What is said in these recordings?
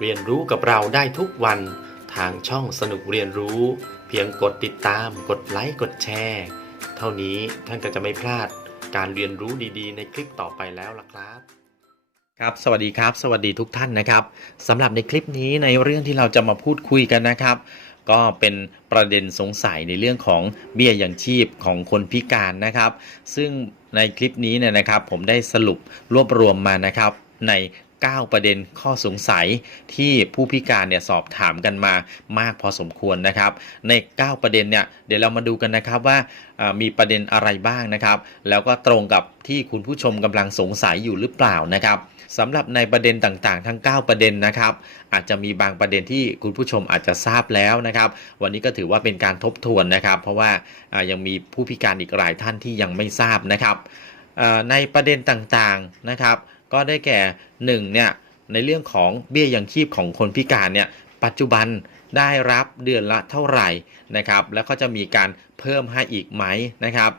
เรียนรู้กับเราได้ทุกวันทางช่องสนุกเรียนรู้ เพียงกดติดตาม กดไลค์กดแชร์ เท่านี้ท่านก็จะไม่พลาดการเรียนรู้ดีๆ ในคลิปต่อไปแล้วล่ะครับครับสวัสดีครับ สวัสดีทุกท่านนะครับสำหรับในคลิปนี้ในเรื่องที่เราจะมาพูดคุยกันนะครับ ก็เป็นประเด็นสงสัยในเรื่องของเบี้ยยังชีพของคนพิการนะครับ ซึ่งในคลิปนี้เนี่ยนะครับ ผมได้สรุปรวบรวมมานะครับ ใน 9 ประเด็นข้อสงสัยที่ผู้พิการเนี่ยสอบถามกันมามากพอสมควรนะครับ ใน 9 ประเด็นเนี่ยเดี๋ยวเรามาดูกันนะครับว่ามีประเด็นอะไรบ้างนะครับ แล้วก็ตรงกับที่คุณผู้ชมกำลังสงสัยอยู่หรือเปล่านะครับสำหรับในประเด็นต่างๆ ทั้ง 9 ประเด็นนะครับ อาจจะมีบางประเด็นที่คุณผู้ชมอาจจะทราบแล้วนะครับ วันนี้ก็ถือว่าเป็นการทบทวนนะครับ เพราะว่ายังมีผู้พิการอีกหลายท่านที่ยังไม่ทราบนะครับในประเด็นต่างๆนะครับ ก็ได้แก่1เนี่ยในเรื่องของเบี้ยยังชีพของคนพิการเนี่ยปัจจุบันได้รับเดือนละเท่าไหร่นะครับ แล้วก็จะมีการเพิ่มให้อีกไหมนะครับ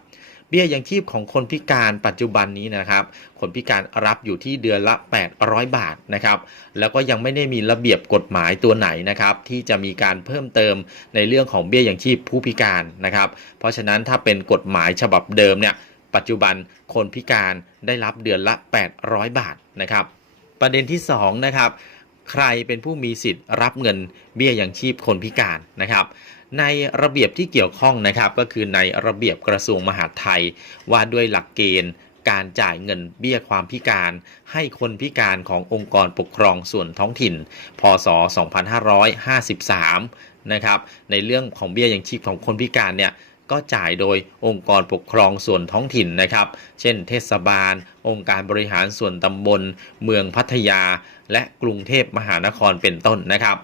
เบี้ยยังชีพของคนพิการปัจจุบันนี้นะครับ คนพิการรับอยู่ที่เดือนละ 800 บาทนะครับ แล้วก็ยังไม่ได้มีระเบียบกฎหมายตัวไหนนะครับ ที่จะมีการเพิ่มเติมในเรื่องของเบี้ยยังชีพผู้พิการนะครับ เพราะฉะนั้นถ้าเป็นกฎหมายฉบับเดิมเนี่ย ปัจจุบันคนพิการได้รับเดือนละ 800 บาทนะครับ ประเด็นที่2นะครับใครเป็นผู้มีสิทธิ์รับเงินเบี้ยยังชีพคนพิการนะครับ ในระเบียบที่เกี่ยวข้องนะครับ ก็คือในระเบียบกระทรวงมหาดไทย ว่าด้วยหลักเกณฑ์การจ่ายเงินเบี้ยความพิการ ให้คนพิการขององค์กรปกครองส่วนท้องถิ่น พศ 2553 นะครับ ในเรื่องของเบี้ยยังชีพของคนพิการเนี่ย ก็จ่ายโดยองค์กรปกครองส่วนท้องถิ่นนะครับ เช่น เทศบาล องค์การบริหารส่วนตำบล เมืองพัทยา และกรุงเทพมหานครเป็นต้นนะครับ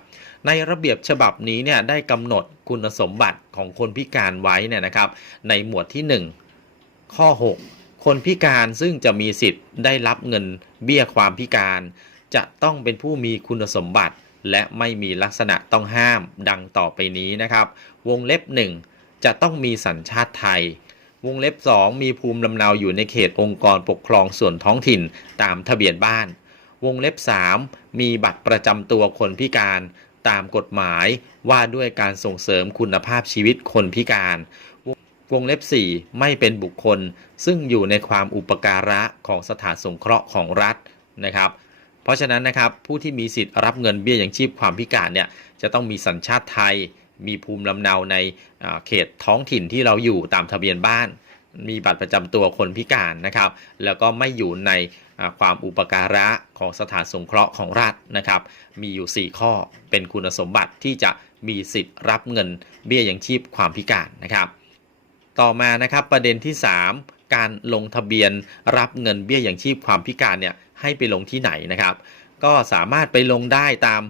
ในระเบียบฉบับนี้เนี่ยได้กำหนดคุณสมบัติของคนพิการไว้เนี่ยนะครับ ในหมวดที่ 1 ข้อ 6 คนพิการซึ่งจะมีสิทธิ์ได้รับเงินเบี้ยความพิการ จะต้องเป็นผู้มีคุณสมบัติ และไม่มีลักษณะต้องห้ามดังต่อไปนี้นะครับ วงเล็บ 1 จะต้องมีสัญชาติไทย วงเล็บ 2 มีภูมิลำเนาอยู่ในเขตองค์กรปกครองส่วนท้องถิ่นตามทะเบียนบ้าน วงเล็บ 3 มีบัตรประจำตัวคนพิการตามกฎหมายว่าด้วยการส่งเสริมคุณภาพชีวิตคนพิการ วงเล็บ 4 ไม่เป็นบุคคล ซึ่งอยู่ในความอุปการะของสถานสงเคราะห์ของรัฐนะครับ เพราะฉะนั้นนะครับผู้ที่มีสิทธิ์รับเงินเบี้ยยังชีพความพิการเนี่ยจะต้องมีสัญชาติไทย มีภูมิลำเนาในเขตท้องถิ่นที่เราอยู่ตามทะเบียนบ้าน มีบัตรประจำตัวคนพิการนะครับ แล้วก็ไม่อยู่ในความอุปการะของสถานสงเคราะห์ของรัฐนะครับ มีอยู่ 4 ข้อเป็นคุณสมบัติที่จะมีสิทธิ์รับเงินเบี้ยยังชีพความพิการนะครับ ต่อมานะครับประเด็นที่ 3 การลงทะเบียนรับเงินเบี้ยยังชีพความพิการเนี่ยให้ไปลงที่ไหนนะครับ ก็สามารถไปลงได้ตาม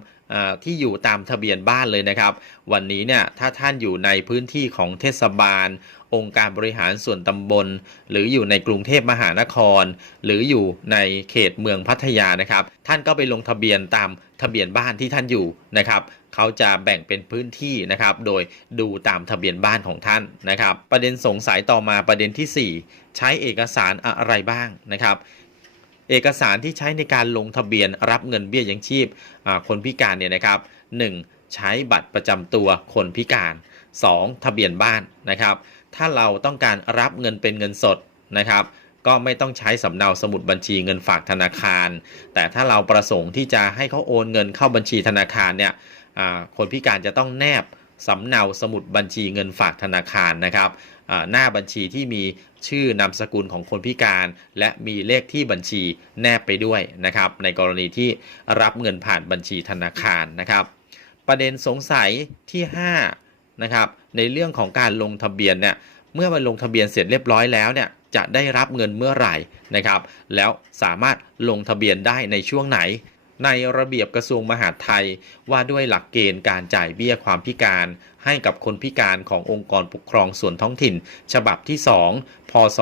ที่อยู่ตามทะเบียนบ้านเลยนะครับ วันนี้เนี่ยถ้าท่านอยู่ในพื้นที่ของเทศบาล องค์การบริหารส่วนตำบล หรืออยู่ในกรุงเทพมหานคร หรืออยู่ในเขตเมืองพัทยานะครับ ท่านก็ไปลงทะเบียนตามทะเบียนบ้านที่ท่านอยู่นะครับเขาจะแบ่งเป็นพื้นที่นะครับ โดยดูตามทะเบียนบ้านของท่านนะครับ ประเด็นสงสัยต่อมาประเด็นทีสี่4 ใช้เอกสารอะไรบ้างนะครับ เอกสารที่ใช้ในการลงทะเบียนรับเงินเบี้ยยังชีพคนพิการเนี่ยนะครับ 1. ใช้บัตรประจำตัวคนพิการ 2. ทะเบียนบ้านนะครับ ถ้าเราต้องการรับเงินเป็นเงินสดนะครับก็ไม่ต้องใช้สำเนาสมุดบัญชีเงินฝากธนาคาร แต่ถ้าเราประสงค์ที่จะให้เขาโอนเงินเข้าบัญชีธนาคารเนี่ยคนพิการจะต้องแนบ สำเนาสมุดบัญชีเงินฝากธนาคารนะครับหน้าบัญชีที่มีชื่อนามสกุลของคนพิการ และมีเลขที่บัญชีแนบไปด้วยนะครับ ในกรณีที่รับเงินผ่านบัญชีธนาคารนะครับ ประเด็นสงสัยที่5นะครับในเรื่องของการลงทะเบียนเนี่ยเมื่อมันลงทะเบียนเสร็จเรียบร้อยแล้วเนี่ยจะได้รับเงินเมื่อไหร่นะครับ แล้วสามารถลงทะเบียนได้ในช่วงไหน ในระเบียบกระทรวงมหาดไทย ว่าด้วยหลักเกณฑ์การจ่ายเบี้ยความพิการ ให้กับคนพิการขององค์กรปกครองส่วนท้องถิ่น ฉบับที่ 2 พศ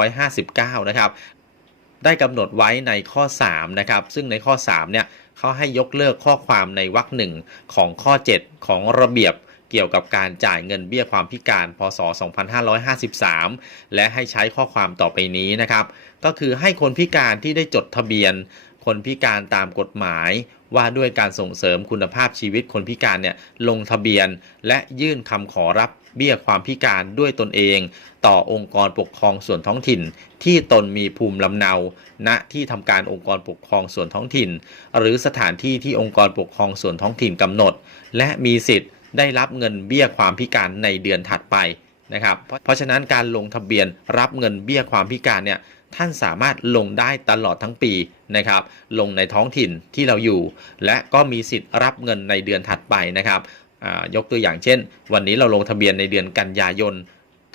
2559 นะครับ ได้กำหนดไว้ในข้อ 3 นะครับ ซึ่งในข้อ 3 เนี่ยเขาให้ยกเลิกข้อความในวรรคหนึ่งของข้อ 7 ของระเบียบเกี่ยวกับการจ่ายเงินเบี้ยความพิการ พศ 2553 และให้ใช้ข้อความต่อไปนี้นะครับ ก็คือให้คนพิการที่ได้จดทะเบียน คนพิการตามกฎหมาย ว่าด้วยการส่งเสริมคุณภาพชีวิตคนพิการเนี่ยลงทะเบียน และยื่นคำขอรับเบี้ยความพิการด้วยตนเอง ต่อองค์กรปกครองส่วนท้องถิ่น ที่ตนมีภูมิลำเนา ณที่ทำการองค์กรปกครองส่วนท้องถิ่น หรือสถานที่ที่องค์กรปกครองส่วนท้องถิ่นกำหนด และมีสิทธิ์ได้รับเงินเบี้ยความพิการในเดือนถัดไปนะครับเพราะเพราะฉะนั้นการลงทะเบียนรับเงินเบี้ยความพิการเนี่ย ท่านสามารถลงได้ตลอดทั้งปีนะครับ ลงในท้องถิ่นที่เราอยู่ และก็มีสิทธิ์รับเงินในเดือนถัดไปนะครับยกตัวอย่างเช่น วันนี้เราลงทะเบียนในเดือนกันยายน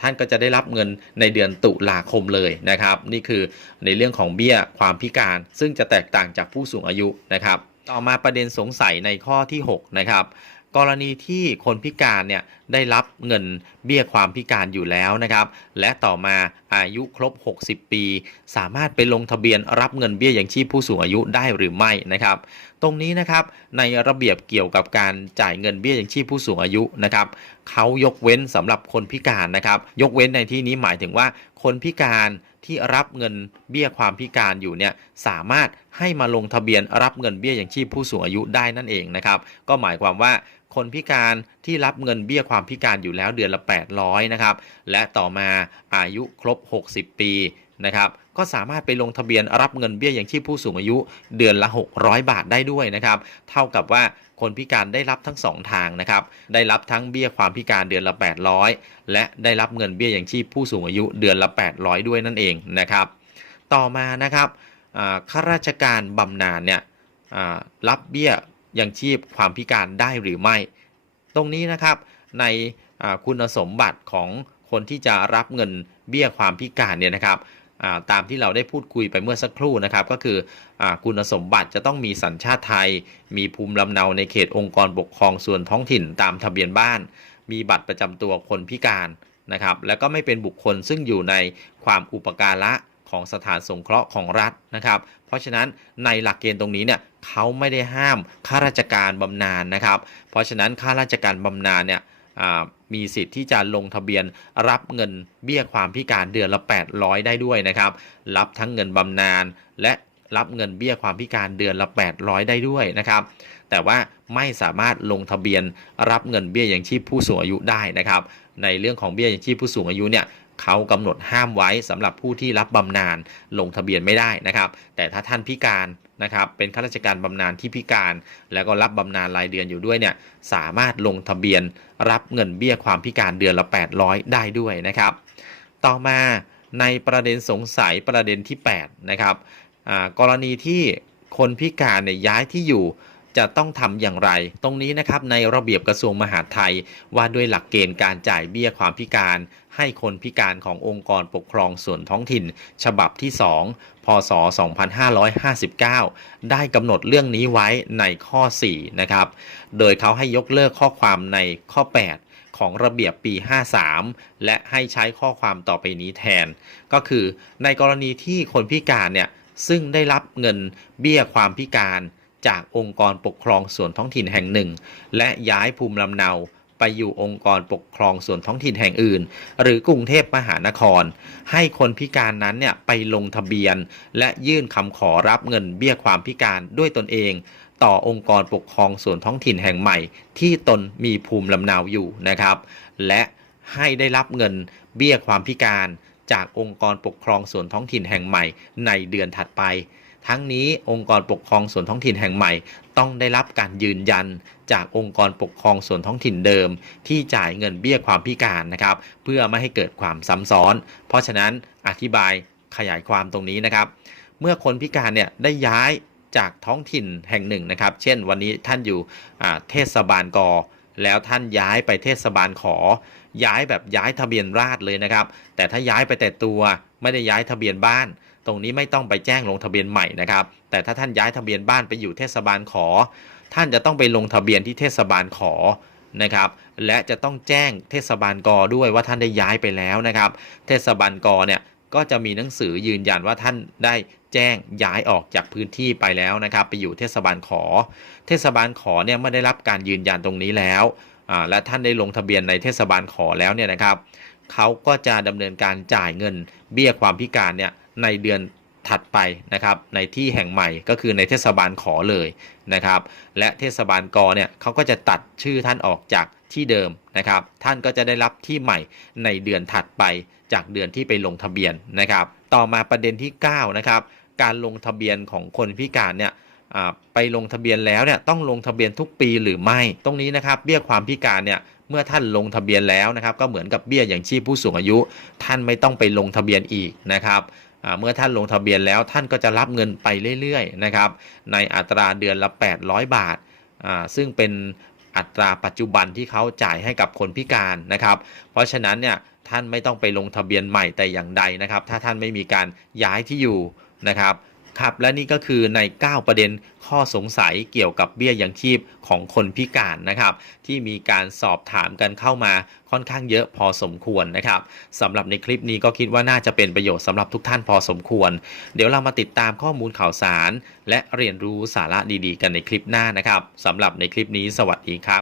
ท่านก็จะได้รับเงินในเดือนตุลาคมเลยนะครับ นี่คือในเรื่องของเบี้ยความพิการ ซึ่งจะแตกต่างจากผู้สูงอายุนะครับ ต่อมาประเด็นสงสัยในข้อที่ 6 นะครับ กรณีที่คนพิการเนี่ยได้รับเงินเบี้ยความพิการอยู่แล้วนะครับ และต่อมาอายุครบ 60 ปี สามารถไปลงทะเบียนรับเงินเบี้ยอยังชีพผู้สูงอายุได้หรือไม่นะครับ ตรงนี้นะครับในระเบียบเกี่ยวกับการจ่ายเงินเบี้ยอยังชีพผู้สูงอายุนะครับเขายกเว้นสำหรับคนพิการนะครับ ยกเว้นในที่นี้หมายถึงว่าคนพิการที่รับเงินเบี้ยความพิการอยู่เนี่ยสามารถให้มาลงทะเบียนรับเงินเบี้ยอยังชีพผู้สูงอายุได้นั่นเองนะครับ ก็หมายความว่า คนพิการที่รับเงินเบี้ยความพิการอยู่แล้วเดือนละ 800นะครับ และต่อมาอายุครบ 60 ปีนะครับก็สามารถไปลงทะเบียนรับเงินเบี้ยยังชีพผู้สูงอายุเดือนละ 600 บาทได้ด้วยนะครับ เท่ากับว่าคนพิการได้รับทั้ง 2 ทางนะครับ ได้รับทั้งเบี้ยความพิการเดือนละ 800 และได้รับเงินเบี้ยยังชีพผู้สูงอายุเดือนละ 800 ด้วยนั่นเองนะครับ ต่อมานะครับข้าราชการบำนาญเนี่ยรับเบี้ย ยังชีพความพิการได้หรือไม่ ตรงนี้นะครับในคุณสมบัติของคนที่จะรับเงินเบี้ยความพิการเนี่ยนะครับตามที่เราได้พูดคุยไปเมื่อสักครู่นะครับ ก็คืออคุณสมบัติจะต้องมีสัญชาติไทย มีภูมิลำเนาในเขตองค์กรปกครองส่วนท้องถิ่นตามทะเบียนบ้าน มีบัตรประจำตัวคนพิการนะครับ แล้วก็ไม่เป็นบุคคลซึ่งอยู่ในความอุปการะของสถานสงเคราะห์ของรัฐนะครับ เพราะฉะนั้นในหลักเกณฑ์ตรงนี้เนี่ย เขาไม่ได้ห้ามข้าราชการบำนาญนะครับ เพราะฉะนั้นข้าราชการบำนาญเนี่ยมีสิทธิ์ที่จะลงทะเบียนรับเงินเบี้ยความพิการเดือนละ 800 ได้ด้วยนะครับ รับทั้งเงินบำนาญและรับเงินเบี้ยความพิการเดือนละ 800 ได้ด้วยนะครับ แต่ว่าไม่สามารถลงทะเบียนรับเงินเบี้ยยังชีพผู้สูงอายุได้นะครับ ในเรื่องของเบี้ยยังชีพผู้สูงอายุเนี่ย เขากำหนดห้ามไว้สำหรับผู้ที่รับบำนาญลงทะเบียนไม่ได้นะครับ แต่ถ้าท่านพิการนะครับเป็นข้าราชการบำนาญที่พิการ แล้วก็รับบำนาญรายเดือนอยู่ด้วยเนี่ยสามารถลงทะเบียนรับเงินเบี้ยความพิการเดือนละ 800 ได้ด้วยนะครับ ต่อมาในประเด็นสงสัยประเด็นที่8นะครับกรณีที่คนพิการเนี่ยย้ายที่อยู่ จะต้องทำอย่างไร ตรงนี้นะครับในระเบียบกระทรวงมหาดไทย ว่าด้วยหลักเกณฑ์การจ่ายเบี้ยความพิการ ให้คนพิการขององค์กรปกครองส่วนท้องถิ่น ฉบับที่ 2 พศ 2559 ได้กำหนดเรื่องนี้ไว้ในข้อ 4 นะครับ โดยเขาให้ยกเลิกข้อความในข้อ 8ของระเบียบปี 53 และให้ใช้ข้อความต่อไปนี้แทน ก็คือในกรณีที่คนพิการเนี่ย ซึ่งได้รับเงินเบี้ยความพิการ จากองค์กรปกครองส่วนท้องถิ่นแห่งหนึ่ง และย้ายภูมิลำเนาไปอยู่องค์กรปกครองส่วนท้องถิ่นแห่งอื่น หรือกรุงเทพมหานคร ให้คนพิการนั้นเนี่ยไปลงทะเบียน และยื่นคำขอรับเงินเบี้ยความพิการด้วยตนเอง ต่อองค์กรปกครองส่วนท้องถิ่นแห่งใหม่ ที่ตนมีภูมิลำเนาอยู่นะครับ และให้ได้รับเงินเบี้ยความพิการจากองค์กรปกครองส่วนท้องถิ่นแห่งใหม่ในเดือนถัดไป ทั้งนี้องค์กรปกครองส่วนท้องถิ่นแห่งใหม่ ต้องได้รับการยืนยัน จากองค์กรปกครองส่วนท้องถิ่นเดิม ที่จ่ายเงินเบี้ยความพิการนะครับ เพื่อไม่ให้เกิดความซ้ำซ้อน เพราะฉะนั้นอธิบายขยายความตรงนี้นะครับ เมื่อคนพิการเนี่ยได้ย้ายจากท้องถิ่นแห่งหนึ่งนะครับ เช่น วันนี้ท่านอยู่เทศบาลกอแล้วท่านย้ายไปเทศบาลขอ ย้ายแบบย้ายทะเบียนราษฎรเลยนะครับ แต่ถ้าย้ายไปแต่ตัวไม่ได้ย้ายทะเบียนบ้าน ตรงนี้ไม่ต้องไปแจ้งลงทะเบียนใหม่นะครับ แต่ถ้าท่านย้ายทะเบียนบ้านไปอยู่เทศบาลขอ ท่านจะต้องไปลงทะเบียนที่เทศบาลขอนะครับและจะต้องแจ้งเทศบาลกอด้วยว่าท่านได้ย้ายไปแล้วนะครับ เทศบาลกอเนี่ยก็จะมีหนังสือยืนยันว่าท่านได้แจ้งย้ายออกจากพื้นที่ไปแล้วนะครับ ไปอยู่เทศบาลขอ เทศบาลขอเนี่ยไม่ได้รับการยืนยันตรงนี้แล้วอ่าและท่านได้ลงทะเบียนในเทศบาลขอแล้วเนี่ยนะครับเขาก็จะดำเนินการจ่ายเงินเบี้ยความพิการเนี่ย ในเดือนถัดไปนะครับในที่แห่งใหม่ก็คือในเทศบาลขอเลยนะครับและเทศบาลกอเนี่ยเขาก็จะตัดชื่อท่านออกจากที่เดิมนะครับท่านก็จะได้รับที่ใหม่ในเดือนถัดไปจากเดือนที่ไปลงทะเบียนนะครับต่อมาประเด็นที่9นะครับการลงทะเบียนของคนพิการเนี่ยไปลงทะเบียนแล้วเนี่ยต้องลงทะเบียนทุกปีหรือไม่ ตรงนี้นะครับเบี้ยความพิการเนี่ยเมื่อท่านลงทะเบียนแล้วนะครับก็เหมือนกับเบี้ยอย่างชีพผู้สูงอายุ ท่านไม่ต้องไปลงทะเบียนอีกนะครับ เมื่อท่านลงทะเบียนแล้วท่านก็จะรับเงินไปเรื่อยๆนะครับในอัตราเดือนละ 800 บาทอ่าซึ่งเป็นอัตราปัจจุบันที่เขาจ่ายให้กับคนพิการนะครับ เพราะฉะนั้นเนี่ยท่านไม่ต้องไปลงทะเบียนใหม่แต่อย่างใดนะครับ ถ้าท่านไม่มีการย้ายที่อยู่นะครับ ครับและนี่ก็คือใน 9 ประเด็นข้อสงสัยเกี่ยวกับเบี้ยยังชีพของคนพิการนะครับ ที่มีการสอบถามกันเข้ามาค่อนข้างเยอะพอสมควรนะครับสำหรับในคลิปนี้ก็คิดว่าน่าจะเป็นประโยชน์สำหรับทุกท่านพอสมควร เดี๋ยวเรามาติดตามข้อมูลข่าวสาร และเรียนรู้สาระดีๆ กันในคลิปหน้านะครับสำหรับในคลิปนี้สวัสดีครับ